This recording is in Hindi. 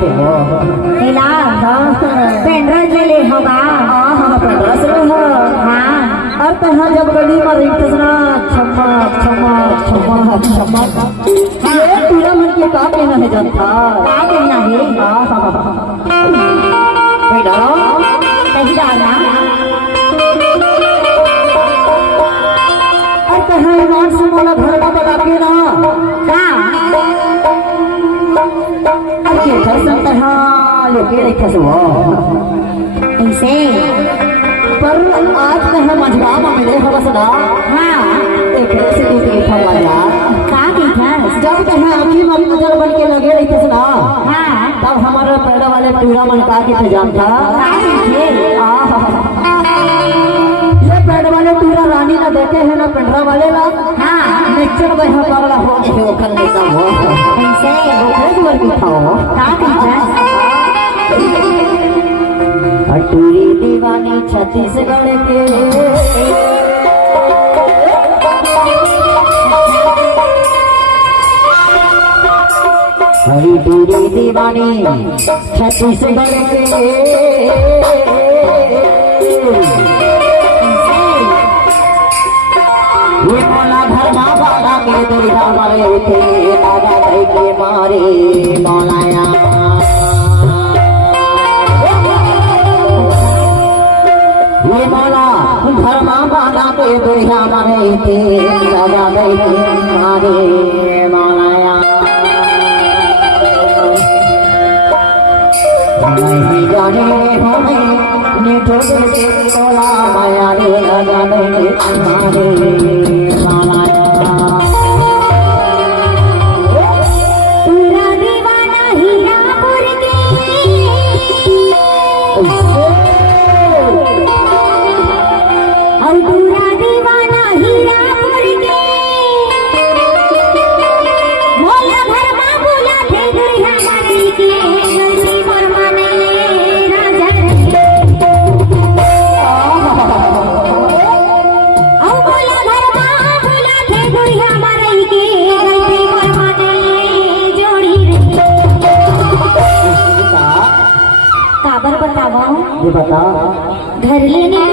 के हो हिला पेंड्रा ले होगा पेंड्रा से हो हाँ और तो हर जब गली में रही ना छम्मा छम्मा छम्मा छम्मा ये पूरा मन के का कहना है जनता क्या कहना है भाई डालो कहीं डालना और कहाँ नाम से मोला घर का बता के ना घर सकता है लोगे रखा से वो ऐसे पर आज कहाँ मजगा में मिले हो बस ना हाँ एक से दूसरे था वाला क्या देखा जब कहाँ आखिर में नजर बन के लगे रखा से ना हाँ तब हमारे पैदा वाले पूरा मन का के जानता ये पैदा वाले पूरा रानी ना देखे हैं ना पिंडरा वाले ला हाँ नेचर में हम पागला हो गए वो कर लेता वो ऐसे वो वर्ग खाओ क्या देखा अटूरी दीवानी छत्तीसगढ़ के हरी टूरी दीवानी छत्तीसगढ़ के ये मोला धर्मा बाबा के दुर्गा मारे थे बाबा भाई के मारे मौलाया ये मौला धर्मा बाबा के दुर्गा मारे थे बाबा भाई के मारे मौलाया नहीं जाने हमें निठो के तोला माया रे जाने हमारे पूरा दीवाना हीरापुर के और पूरा दीवाना हीरापुर के मोला घर में बोला थे दुर्गा मारी के गलती परमाने राजा और बोला घर में बोला थे दुर्गा मारी के गलती परमाने जोड़ी काबर बताओ ये बता घर लेने